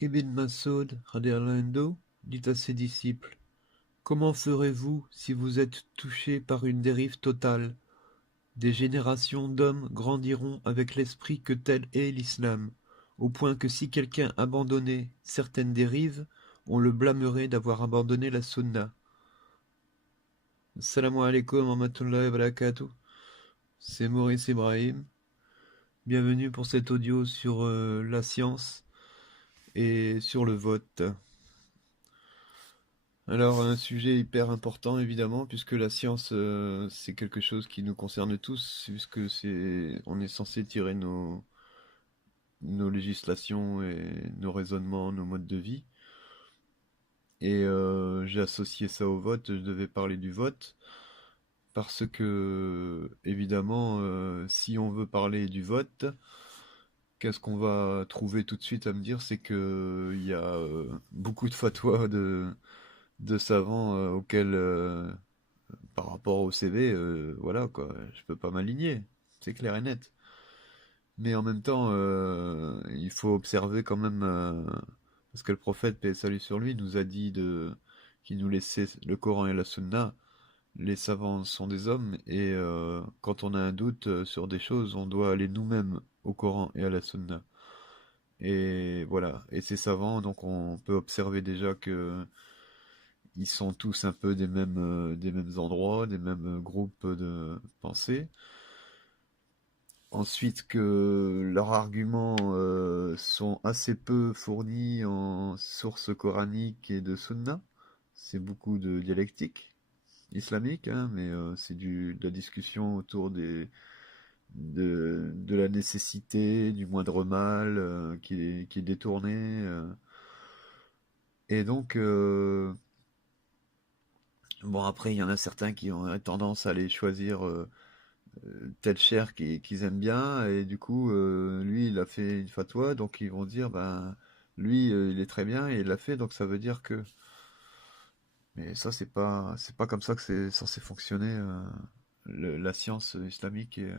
Ibn Mas'ud radhiyallahu anhu dit à ses disciples: Comment ferez-vous si vous êtes touchés par une dérive totale? Des générations d'hommes grandiront avec l'esprit que tel est l'islam, au point que si quelqu'un abandonnait certaines dérives, on le blâmerait d'avoir abandonné la sunna. Assalamu alaikum wa rahmatullahi wa barakatuh. C'est Maurice Ibrahim. Bienvenue pour cet audio sur la science et sur le vote. Alors, un sujet hyper important évidemment, puisque la science c'est quelque chose qui nous concerne tous, puisque on est censé tirer nos législations et nos raisonnements, nos modes de vie. Et j'ai associé ça au vote, je devais parler du vote, parce que évidemment, si on veut parler du vote, qu'est-ce qu'on va trouver tout de suite à me dire, c'est que il y a beaucoup de fatwas de savants auxquels, par rapport au CV, voilà quoi, je peux pas m'aligner, c'est clair et net. Mais en même temps, il faut observer quand même, parce que le prophète, paix et salut sur lui, nous a dit qu'il nous laissait le Coran et la Sunna. Les savants sont des hommes, et quand on a un doute sur des choses, on doit aller nous-mêmes au Coran et à la Sunna. Et voilà. Et ces savants, donc on peut observer déjà que ils sont tous un peu des mêmes endroits, des mêmes groupes de pensée. Ensuite, que leurs arguments sont assez peu fournis en sources coraniques et de sunna. C'est beaucoup de dialectique islamique, hein, mais c'est de la discussion autour de la nécessité, du moindre mal qui est détourné. Et donc, bon, après, il y en a certains qui ont tendance à aller choisir telle chair qu'ils aiment bien, et du coup, lui, il a fait une fatwa, donc ils vont dire, ben, lui, il est très bien, et il l'a fait, donc ça veut dire que... Mais ça, c'est pas comme ça que c'est censé fonctionner, la science islamique. Et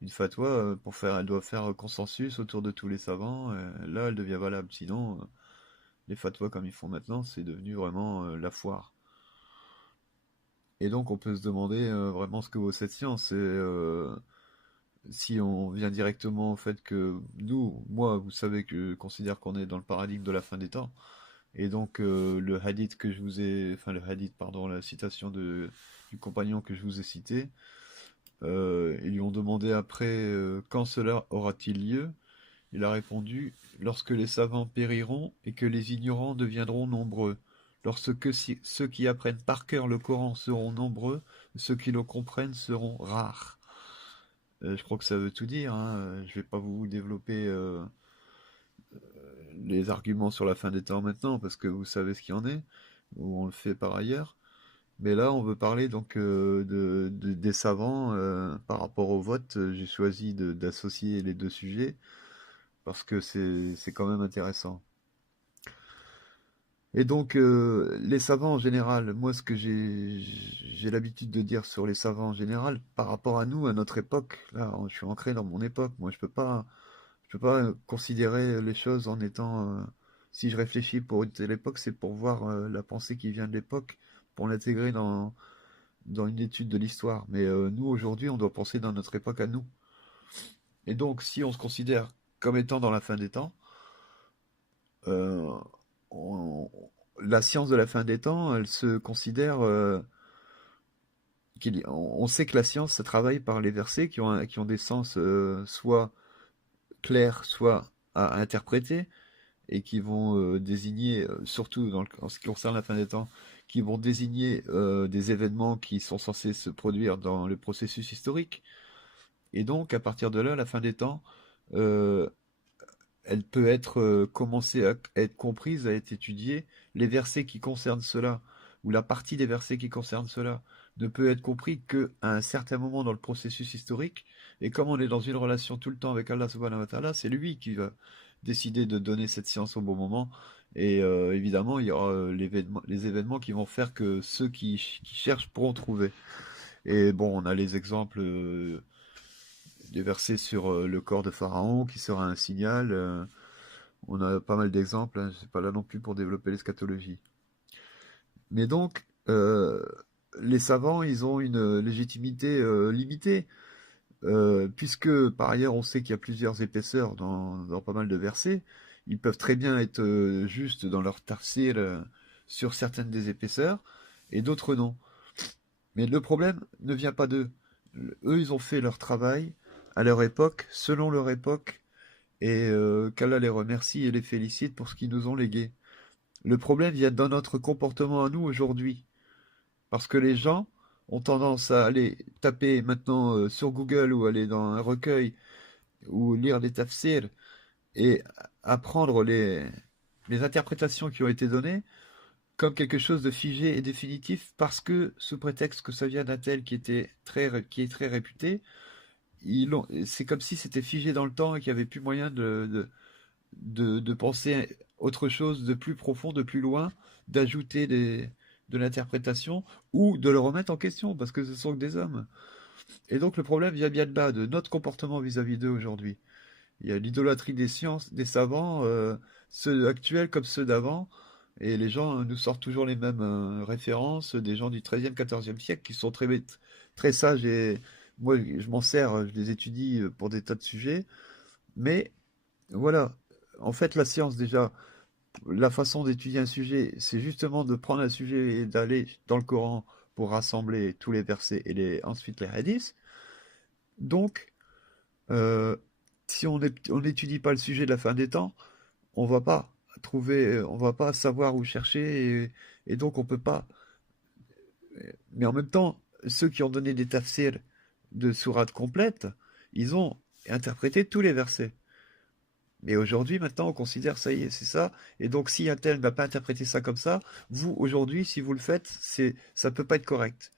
une fatwa, elle doit faire consensus autour de tous les savants, là, elle devient valable. Sinon, les fatwas comme ils font maintenant, c'est devenu vraiment la foire. Et donc, on peut se demander vraiment ce que vaut cette science. Et si on vient directement au fait que nous, moi, vous savez que je considère qu'on est dans le paradigme de la fin des temps, et donc le hadith que je vous ai, enfin le hadith, pardon, la citation du compagnon que je vous ai cité, ils lui ont demandé après quand cela aura-t-il lieu. Il a répondu: lorsque les savants périront et que les ignorants deviendront nombreux. Lorsque ceux qui apprennent par cœur le Coran seront nombreux, ceux qui le comprennent seront rares. Je crois que ça veut tout dire, hein. Je vais pas vous développer les arguments sur la fin des temps maintenant, parce que vous savez ce qu'il en est, ou on le fait par ailleurs. Mais là, on veut parler donc des savants par rapport au vote. J'ai choisi d'associer les deux sujets parce que c'est quand même intéressant. Et donc, les savants en général, moi, ce que j'ai l'habitude de dire sur les savants en général, par rapport à nous, à notre époque, là, je suis ancré dans mon époque, moi, je peux pas considérer les choses en étant, si je réfléchis pour une telle époque, c'est pour voir la pensée qui vient de l'époque, pour l'intégrer dans une étude de l'histoire. Mais nous, aujourd'hui, on doit penser dans notre époque à nous. Et donc, si on se considère comme étant dans la fin des temps, euh, on- la science de la fin des temps, elle se considère on sait que la science, ça travaille par les versets qui ont des sens soit clairs, soit à interpréter, et qui vont désigner, surtout en ce qui concerne la fin des temps, qui vont désigner des événements qui sont censés se produire dans le processus historique. Et donc, à partir de là, la fin des temps, euh, elle peut être commencer à être comprise, à être étudiée. Les versets qui concernent cela, ou la partie des versets qui concernent cela, ne peut être compris qu'à un certain moment dans le processus historique. Et comme on est dans une relation tout le temps avec Allah subhanahu wa ta'ala, c'est lui qui va décider de donner cette science au bon moment. Et évidemment, il y aura les événements qui vont faire que ceux qui cherchent pourront trouver. Et bon, on a les exemples des versets sur le corps de Pharaon qui sera un signal. On a pas mal d'exemples, hein, c'est pas là non plus pour développer l'eschatologie. Mais donc, les savants, ils ont une légitimité limitée, puisque par ailleurs, on sait qu'il y a plusieurs épaisseurs dans pas mal de versets. Ils peuvent très bien être justes dans leur tafsir sur certaines des épaisseurs, et d'autres non. Mais le problème ne vient pas d'eux. Eux, ils ont fait leur travail à leur époque, selon leur époque, et qu'Allah les remercie et les félicite pour ce qu'ils nous ont légué. Le problème vient dans notre comportement à nous aujourd'hui. Parce que les gens ont tendance à aller taper maintenant sur Google ou aller dans un recueil ou lire des tafsirs et apprendre les interprétations qui ont été données comme quelque chose de figé et définitif parce que, sous prétexte que ça vient d'un tel qui est très réputé, c'est comme si c'était figé dans le temps et qu'il n'y avait plus moyen de penser autre chose de plus profond, de plus loin, d'ajouter de l'interprétation ou de le remettre en question parce que ce sont que des hommes. Et donc le problème vient bien de là, de notre comportement vis-à-vis d'eux aujourd'hui. Il y a l'idolâtrie des sciences, des savants, ceux actuels comme ceux d'avant, et les gens nous sortent toujours les mêmes références, des gens du XIIIe, XIVe siècle qui sont très sages et moi je m'en sers, je les étudie pour des tas de sujets, mais voilà, en fait la science déjà, la façon d'étudier un sujet, c'est justement de prendre un sujet et d'aller dans le Coran pour rassembler tous les versets et ensuite les hadiths. Donc, euh, si on n'étudie pas le sujet de la fin des temps, on va pas on va pas savoir où chercher et donc on peut pas. Mais en même temps, ceux qui ont donné des tafsirs de sourates complètes, ils ont interprété tous les versets. Mais aujourd'hui, maintenant, on considère ça y est, c'est ça. Et donc, si un tel n'a pas interprété ça comme ça, vous, aujourd'hui, si vous le faites, ça peut pas être correct.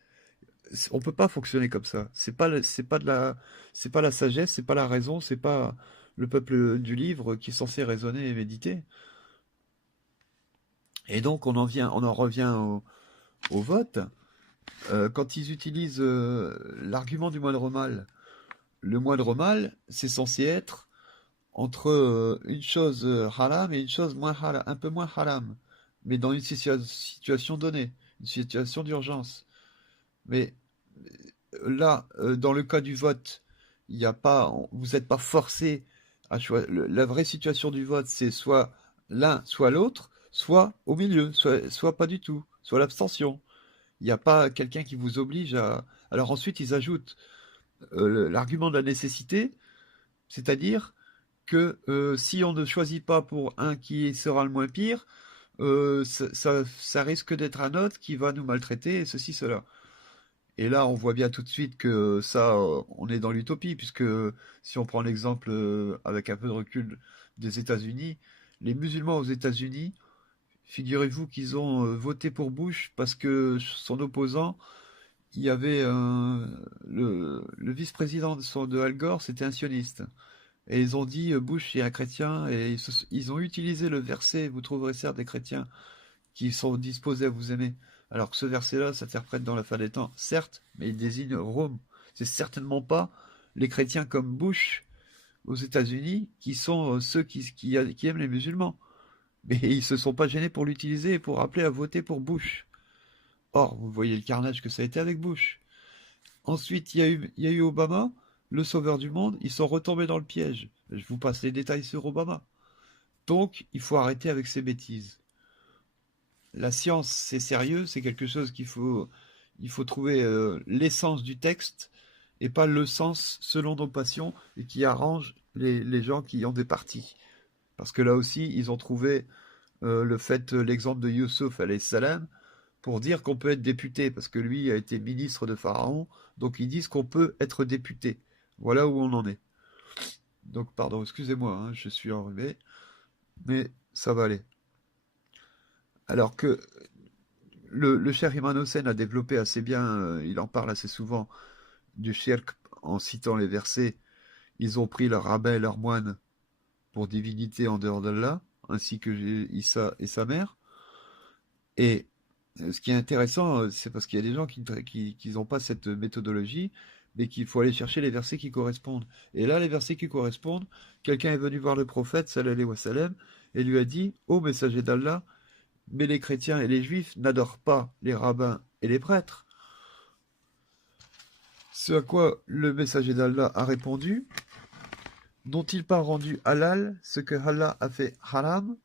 On peut pas fonctionner comme ça. C'est pas la sagesse, c'est pas la raison, c'est pas le peuple du livre qui est censé raisonner et méditer. Et donc, on en revient au vote. Quand ils utilisent l'argument du moindre mal, le moindre mal, c'est censé être entre une chose haram et une chose un peu moins haram, mais dans une situation donnée, une situation d'urgence. Mais là, dans le cas du vote, il y a pas, vous n'êtes pas forcé à choisir. La vraie situation du vote, c'est soit l'un, soit l'autre, soit au milieu, soit pas du tout, soit l'abstention. Il n'y a pas quelqu'un qui vous oblige à. Alors ensuite, ils ajoutent l'argument de la nécessité, c'est-à-dire que si on ne choisit pas pour un qui sera le moins pire, ça risque d'être un autre qui va nous maltraiter, et ceci, cela. Et là, on voit bien tout de suite que ça, on est dans l'utopie, puisque si on prend l'exemple avec un peu de recul des États-Unis, les musulmans aux États-Unis, figurez-vous qu'ils ont voté pour Bush parce que son opposant, il y avait le vice-président de Al Gore, c'était un sioniste. Et ils ont dit Bush est un chrétien, et ils ont utilisé le verset, vous trouverez certes des chrétiens qui sont disposés à vous aimer. Alors que ce verset-là s'interprète dans la fin des temps, certes, mais il désigne Rome. C'est certainement pas les chrétiens comme Bush aux États-Unis qui sont ceux qui aiment les musulmans. Mais ils se sont pas gênés pour l'utiliser et pour appeler à voter pour Bush. Or, vous voyez le carnage que ça a été avec Bush. Ensuite, il y a eu Obama, le sauveur du monde. Ils sont retombés dans le piège. Je vous passe les détails sur Obama. Donc, il faut arrêter avec ces bêtises. La science, c'est sérieux, c'est quelque chose il faut trouver l'essence du texte et pas le sens selon nos passions et qui arrange les gens qui ont des partis. Parce que là aussi, ils ont trouvé l'exemple de Youssouf alayhi salam pour dire qu'on peut être député, parce que lui a été ministre de Pharaon, donc ils disent qu'on peut être député. Voilà où on en est. Donc, pardon, excusez-moi, hein, je suis enrhumé, mais ça va aller. Alors que le cher Imran Hossein a développé assez bien, il en parle assez souvent, du shirk en citant les versets. Ils ont pris leur rabbin et leur moine pour divinité en dehors d'Allah, ainsi que Issa et sa mère. Et ce qui est intéressant, c'est parce qu'il y a des gens qui n'ont pas cette méthodologie, mais qu'il faut aller chercher les versets qui correspondent. Et là, les versets qui correspondent, quelqu'un est venu voir le prophète, sallallahu alayhi wa sallam, et lui a dit, ô messager d'Allah, mais les chrétiens et les juifs n'adorent pas les rabbins et les prêtres. Ce à quoi le messager d'Allah a répondu, n'ont-ils pas rendu halal ce que Allah a fait haram?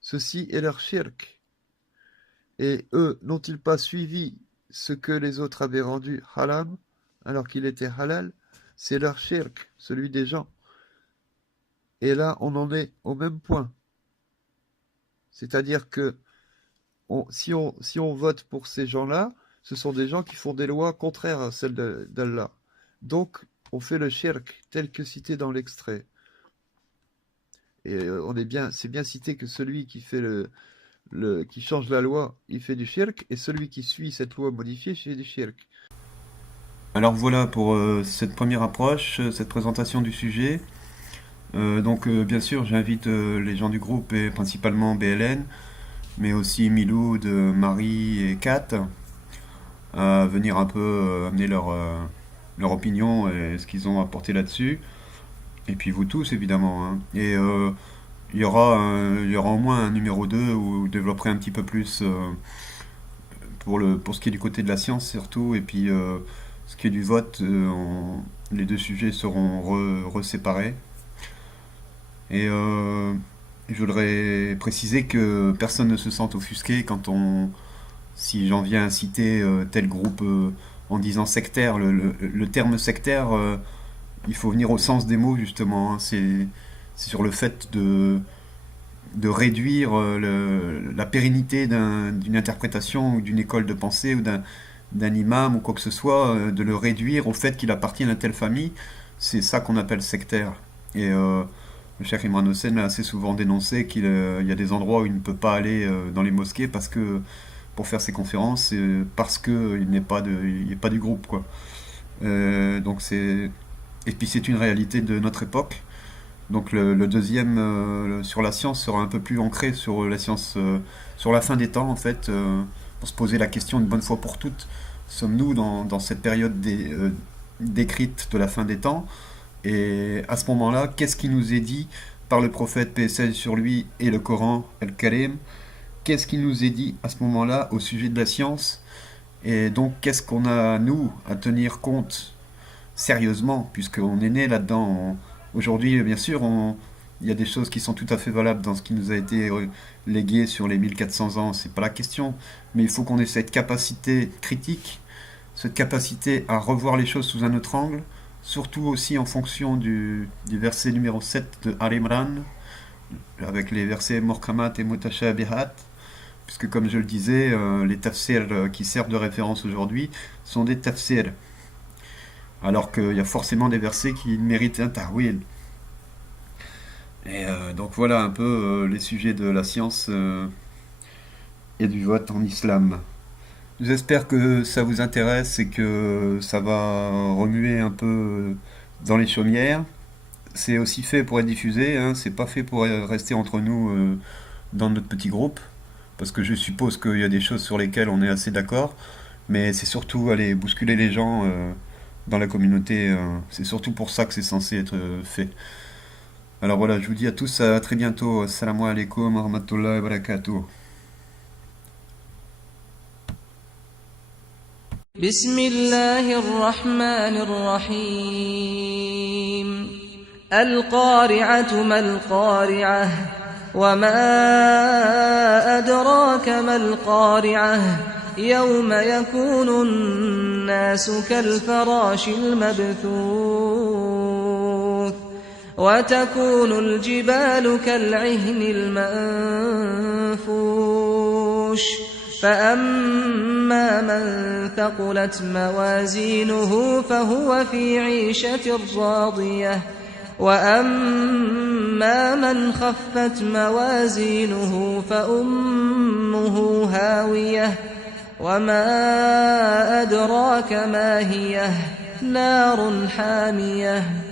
Ceci est leur shirk. Et eux, n'ont-ils pas suivi ce que les autres avaient rendu haram, alors qu'il était halal? C'est leur shirk, celui des gens. Et là, on en est au même point. C'est-à-dire que si on vote pour ces gens-là, ce sont des gens qui font des lois contraires à celles d'Allah. Donc, on fait le shirk tel que cité dans l'extrait. Et c'est bien cité que celui qui fait qui change la loi, il fait du shirk, et celui qui suit cette loi modifiée fait du shirk. Alors voilà pour cette première approche, cette présentation du sujet. Bien sûr, j'invite les gens du groupe et principalement BLN, mais aussi Miloud, Marie et Kat à venir un peu amener leur opinion et ce qu'ils ont apporté là-dessus. Et puis vous tous évidemment, hein. Et il y aura au moins un numéro 2 où je développerai un petit peu plus pour ce qui est du côté de la science surtout, et puis ce qui est du vote, les deux sujets seront reséparés. Et je voudrais préciser que personne ne se sente offusqué si j'en viens à citer tel groupe en disant sectaire. Le terme sectaire, il faut venir au sens des mots justement, hein. C'est sur le fait de réduire la pérennité d'une interprétation ou d'une école de pensée ou d'un imam ou quoi que ce soit, de le réduire au fait qu'il appartient à telle famille. C'est ça qu'on appelle sectaire. Et le cheikh Imran Hossein a assez souvent dénoncé qu'il y a des endroits où il ne peut pas aller dans les mosquées pour faire ses conférences, parce qu'il n'est pas du groupe, quoi. Et puis c'est une réalité de notre époque. Donc le deuxième sur la science sera un peu plus ancré sur la science, sur la fin des temps en fait, pour se poser la question une bonne fois pour toutes. Sommes-nous dans cette période décrite de la fin des temps? Et à ce moment-là, qu'est-ce qui nous est dit par le prophète, paix et salut sur lui, et le Coran, Al-Karim? Qu'est-ce qui nous est dit à ce moment-là au sujet de la science? Et donc qu'est-ce qu'on a, nous, à tenir compte sérieusement, puisqu'on est né là-dedans. Aujourd'hui, bien sûr, il y a des choses qui sont tout à fait valables dans ce qui nous a été légué sur les 1400 ans, c'est pas la question, mais il faut qu'on ait cette capacité critique, cette capacité à revoir les choses sous un autre angle, surtout aussi en fonction du verset numéro 7 de Al-Imran, avec les versets Muhkamat et Mutashabihat, puisque comme je le disais, les tafsirs qui servent de référence aujourd'hui sont des tafsirs, alors qu'il y a forcément des versets qui méritent un ta'wil. Et donc voilà un peu les sujets de la science et du vote en islam. J'espère que ça vous intéresse et que ça va remuer un peu dans les chaumières. C'est aussi fait pour être diffusé, hein, c'est pas fait pour rester entre nous dans notre petit groupe, parce que je suppose qu'il y a des choses sur lesquelles on est assez d'accord, mais c'est surtout aller bousculer les gens dans la communauté, c'est surtout pour ça que c'est censé être fait. Alors voilà, je vous dis à tous à très bientôt. Assalamu alaikum wa rahmatullahi wa barakatuh. بسم الله الرحمن الرحيم القارعة ما القارعة وما أدراك ما القارعة يوم يكون الناس كالفراش المبثوث وتكون الجبال كالعهن المنفوش فأما من ثقلت موازينه فهو في عيشة راضية وأما من خفت موازينه فأمه هاوية وما أدراك ما هي نار حامية